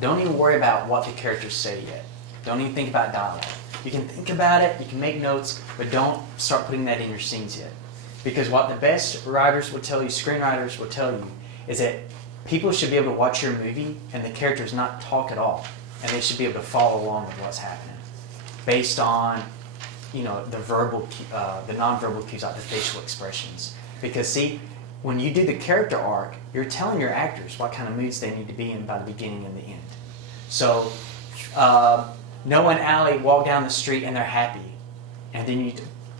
don't even worry about what the characters say yet. Don't even think about dialogue. You can think about it, you can make notes, but don't start putting that in your scenes yet. Because what the best writers will tell you, screenwriters will tell you, is that people should be able to watch your movie and the characters not talk at all. And they should be able to follow along with what's happening based on, the nonverbal cues, like the facial expressions. Because see, when you do the character arc, you're telling your actors what kind of moods they need to be in by the beginning and the end. So, Noah and Allie walk down the street and they're happy. And then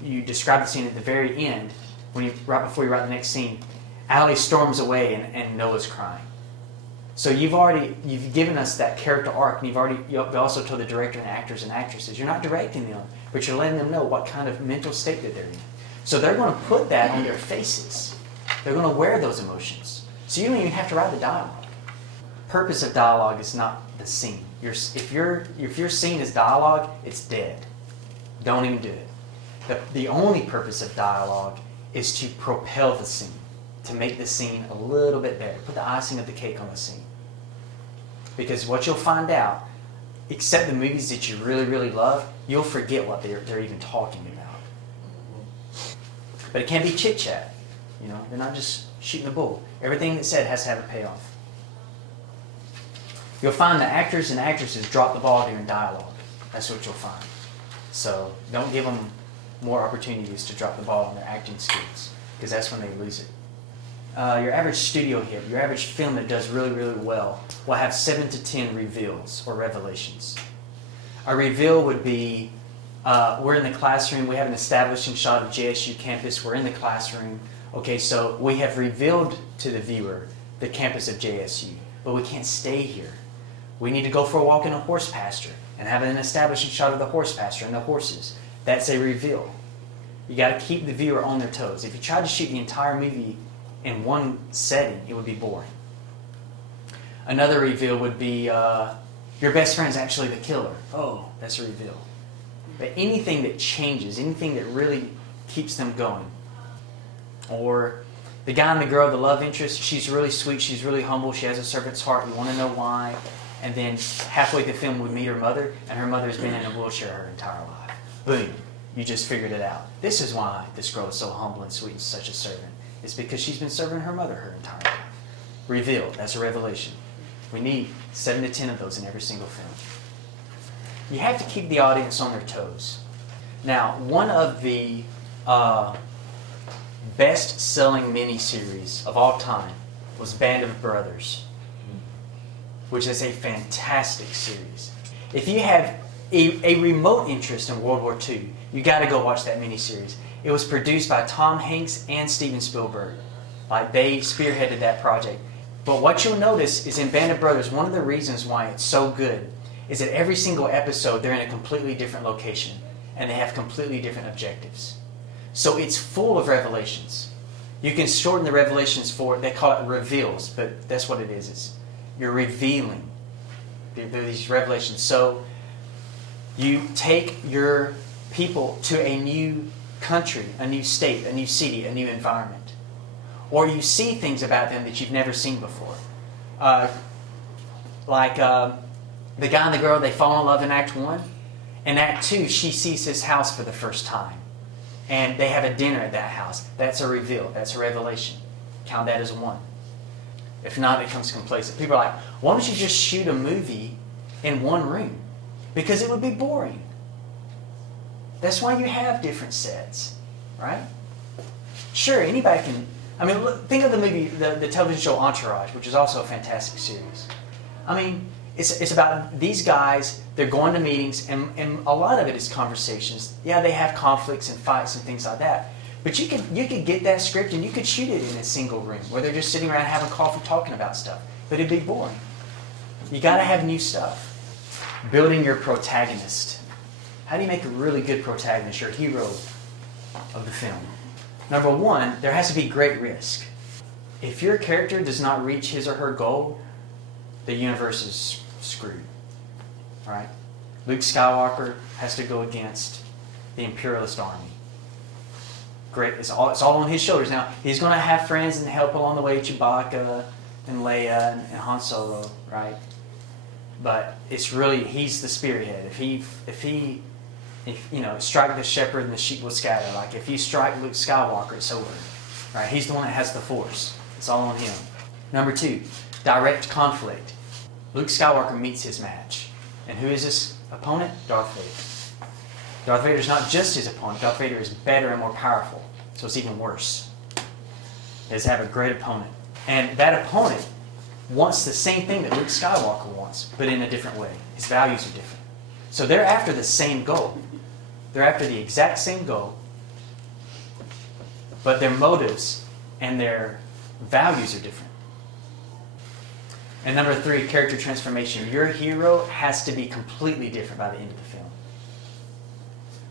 you describe the scene at the very end, right before you write the next scene, Allie storms away and Noah's crying. So you've given us that character arc, and you've also told the director and actors and actresses, you're not directing them, but you're letting them know what kind of mental state that they're in. So they're going to put that on their faces. They're going to wear those emotions. So you don't even have to write the dialogue. Purpose of dialogue is not the scene. If your scene is dialogue, it's dead. Don't even do it. The only purpose of dialogue is to propel the scene, to make the scene a little bit better, put the icing of the cake on the scene. Because what you'll find out, except the movies that you really, really love, you'll forget what they're even talking about. But it can't be chit-chat. They're not just shooting the bull. Everything that's said has to have a payoff. You'll find that actors and actresses drop the ball during dialogue. That's what you'll find. So don't give them more opportunities to drop the ball on their acting skills, because that's when they lose it. Your average studio hit, your average film that does really, really well, will have 7 to 10 reveals or revelations. A reveal would be, we're in the classroom, we have an establishing shot of JSU campus, we're in the classroom. Okay, so we have revealed to the viewer the campus of JSU, but we can't stay here. We need to go for a walk in a horse pasture and have an establishing shot of the horse pasture and the horses. That's a reveal. You got to keep the viewer on their toes. If you tried to shoot the entire movie in one setting, it would be boring. Another reveal would be your best friend's actually the killer. Oh, that's a reveal. But anything that changes, anything that really keeps them going. Or the guy and the girl, the love interest, she's really sweet, she's really humble, she has a servant's heart, you want to know why. And then halfway through the film we meet her mother, and her mother's been in a wheelchair her entire life. Boom, you just figured it out. This is why this girl is so humble and sweet and such a servant. It's because she's been serving her mother her entire life. Revealed, that's a revelation. We need 7 to 10 of those in every single film. You have to keep the audience on their toes. Now, one of the best-selling miniseries of all time was Band of Brothers, which is a fantastic series. If you have a remote interest in World War II, you got to go watch that miniseries. It was produced by Tom Hanks and Steven Spielberg. They spearheaded that project. But what you'll notice is in Band of Brothers, one of the reasons why it's so good is that every single episode they're in a completely different location and they have completely different objectives. So it's full of revelations. You can shorten the revelations they call it reveals, but that's what it is. You're revealing these revelations. So you take your people to a new country, a new state, a new city, a new environment. Or you see things about them that you've never seen before. The guy and the girl, they fall in love in Act 1. In Act 2, she sees his house for the first time. And they have a dinner at that house. That's a reveal. That's a revelation. Count that as 1. If not, it becomes complacent. People are like, why don't you just shoot a movie in one room? Because it would be boring. That's why you have different sets, right? Sure, anybody can. I mean, think of the movie, the television show Entourage, which is also a fantastic series. I mean, it's about these guys, they're going to meetings, and a lot of it is conversations. Yeah, they have conflicts and fights and things like that. But you could get that script and you could shoot it in a single room where they're just sitting around having coffee talking about stuff. But it'd be boring. You got to have new stuff. Building your protagonist. How do you make a really good protagonist, your hero of the film? Number 1, there has to be great risk. If your character does not reach his or her goal, the universe is screwed. Right? Luke Skywalker has to go against the Imperialist army. Great, it's all on his shoulders. Now, he's going to have friends and help along the way, Chewbacca and Leia and Han Solo, right? but it's really, he's the spearhead. If you know, strike the shepherd and the sheep will scatter. Like if you strike Luke Skywalker, it's over. Right? He's the one that has the Force. It's all on him. Number 2, direct conflict. Luke Skywalker meets his match. And who is this opponent? Darth Vader. Darth Vader is not just his opponent. Darth Vader is better and more powerful. So it's even worse. He has to have a great opponent. And that opponent wants the same thing that Luke Skywalker wants, but in a different way. His values are different. So they're after the same goal. They're after the exact same goal, but their motives and their values are different. And number 3, character transformation. Your hero has to be completely different by the end of the film.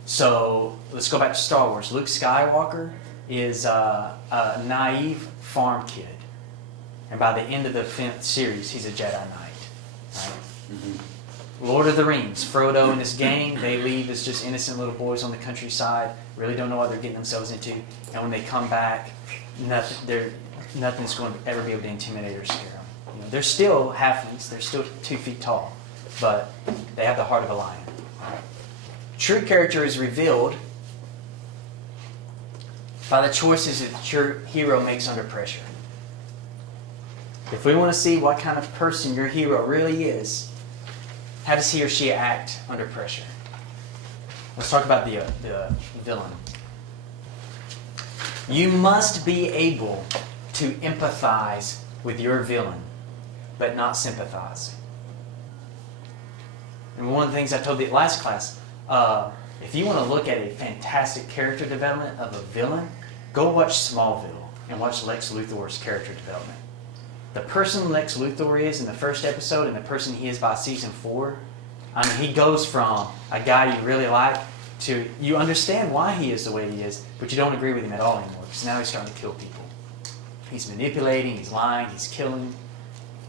So let's go back to Star Wars. Luke Skywalker is a naive farm kid. And by the end of the 5th series, he's a Jedi Knight. Right? Mm-hmm. Lord of the Rings, Frodo and his gang, they leave as just innocent little boys on the countryside, really don't know what they're getting themselves into, and when they come back, nothing's going to ever be able to intimidate or scare them. You know, they're still halflings, they're still 2 feet tall, but they have the heart of a lion. Right? True character is revealed by the choices that your hero makes under pressure. If we want to see what kind of person your hero really is, how does he or she act under pressure? Let's talk about the villain. You must be able to empathize with your villain, but not sympathize. And one of the things I told the last class, if you want to look at a fantastic character development of a villain, go watch Smallville and watch Lex Luthor's character development. The person Lex Luthor is in the first episode and the person he is by season 4, I mean, he goes from a guy you really like to, you understand why he is the way he is, but you don't agree with him at all anymore, because now he's starting to kill people. He's manipulating, he's lying, he's killing.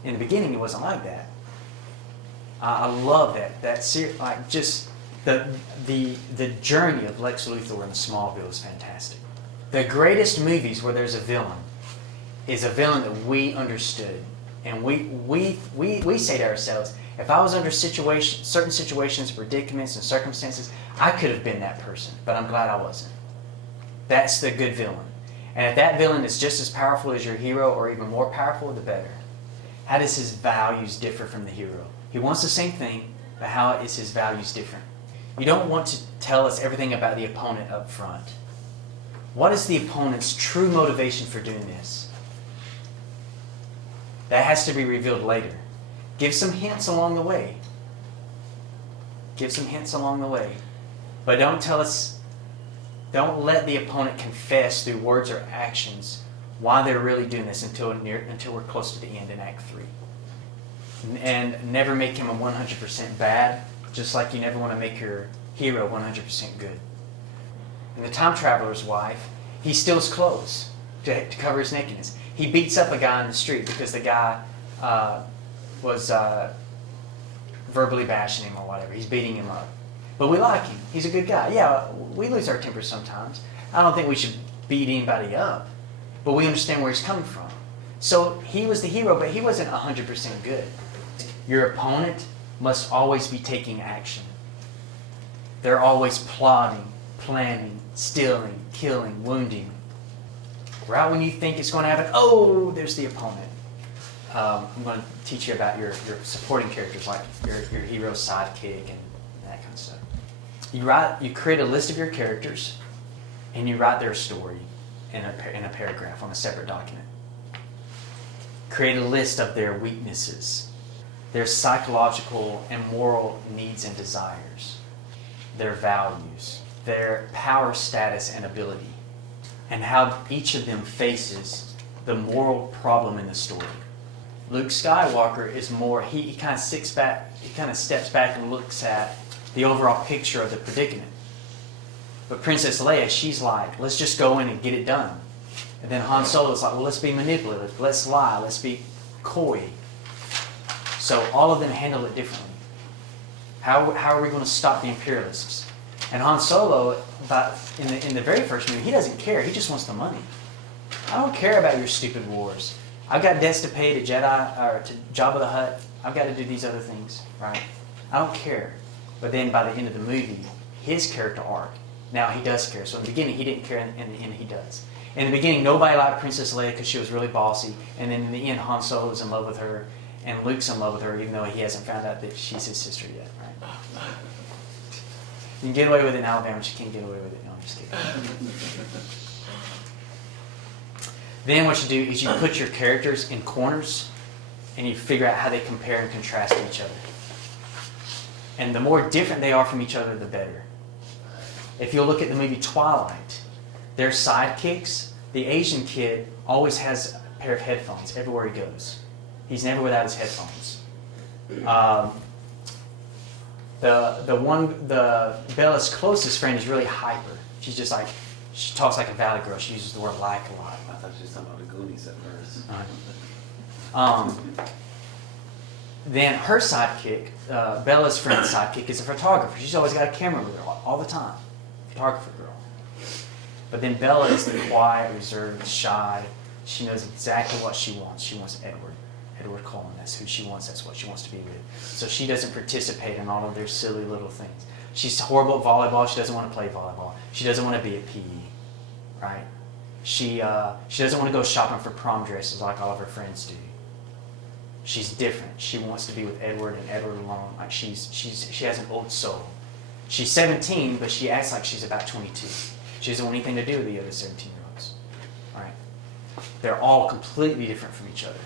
In the beginning, it wasn't like that. I love that. Like just the journey of Lex Luthor in Smallville is fantastic. The greatest movies where there's a villain is a villain that we understood. And we say to ourselves, if I was under certain situations, predicaments, and circumstances, I could have been that person, but I'm glad I wasn't. That's the good villain. And if that villain is just as powerful as your hero, or even more powerful, the better. How does his values differ from the hero? He wants the same thing, but how is his values different? You don't want to tell us everything about the opponent up front. What is the opponent's true motivation for doing this? That has to be revealed later. Give some hints along the way. Give some hints along the way. But don't let the opponent confess through words or actions why they're really doing this until we're close to the end in Act 3. And never make him a 100% bad, just like you never want to make your hero 100% good. And the time traveler's wife, he steals clothes to cover his nakedness. He beats up a guy in the street because the guy was verbally bashing him or whatever. He's beating him up. But we like him. He's a good guy. Yeah, we lose our tempers sometimes. I don't think we should beat anybody up. But we understand where he's coming from. So he was the hero, but he wasn't 100% good. Your opponent must always be taking action. They're always plotting, planning, stealing, killing, wounding. Right when you think it's going to happen, oh, there's the opponent. I'm going to teach you about your supporting characters, like your hero's sidekick and that kind of stuff. You create a list of your characters, and you write their story in a paragraph on a separate document. Create a list of their weaknesses, their psychological and moral needs and desires, their values, their power status and ability, and how each of them faces the moral problem in the story. Luke Skywalker is more, he kind of steps back and looks at the overall picture of the predicament. But Princess Leia, she's like, let's just go in and get it done. And then Han Solo's like, well, let's be manipulative, let's lie, let's be coy. So all of them handle it differently. How are we going to stop the imperialists? And Han Solo, in the very first movie, he doesn't care. He just wants the money. I don't care about your stupid wars. I've got debts to pay to Jedi or to Jabba the Hutt. I've got to do these other things, right? I don't care. But then by the end of the movie, his character arc, now he does care. So in the beginning, he didn't care, and in the end, he does. In the beginning, nobody liked Princess Leia because she was really bossy. And then in the end, Han Solo's in love with her, and Luke's in love with her, even though he hasn't found out that she's his sister yet, right? You can get away with it in Alabama, but you can't get away with it. No, I'm just kidding. Then what you do is you put your characters in corners, and you figure out how they compare and contrast to each other. And the more different they are from each other, the better. If you'll look at the movie Twilight, their sidekicks, the Asian kid always has a pair of headphones everywhere he goes. He's never without his headphones. The Bella's closest friend is really hyper. She's just like, she talks like a valley girl. She uses the word like a lot. I thought she was talking about the Goonies at first. Then her sidekick, Bella's friend's sidekick, is a photographer. She's always got a camera with her all the time. Photographer girl. But then Bella is the quiet, reserved, shy. She knows exactly what she wants. She wants Edward. Edward Cullen. That's who she wants. That's what she wants to be with. So she doesn't participate in all of their silly little things. She's horrible at volleyball. She doesn't want to play volleyball. She doesn't want to be at PE. Right? She doesn't want to go shopping for prom dresses like all of her friends do. She's different. She wants to be with Edward and Edward alone. Like she has an old soul. She's 17, but she acts like she's about 22. She doesn't want anything to do with the other 17-year-olds. Right? They're all completely different from each other.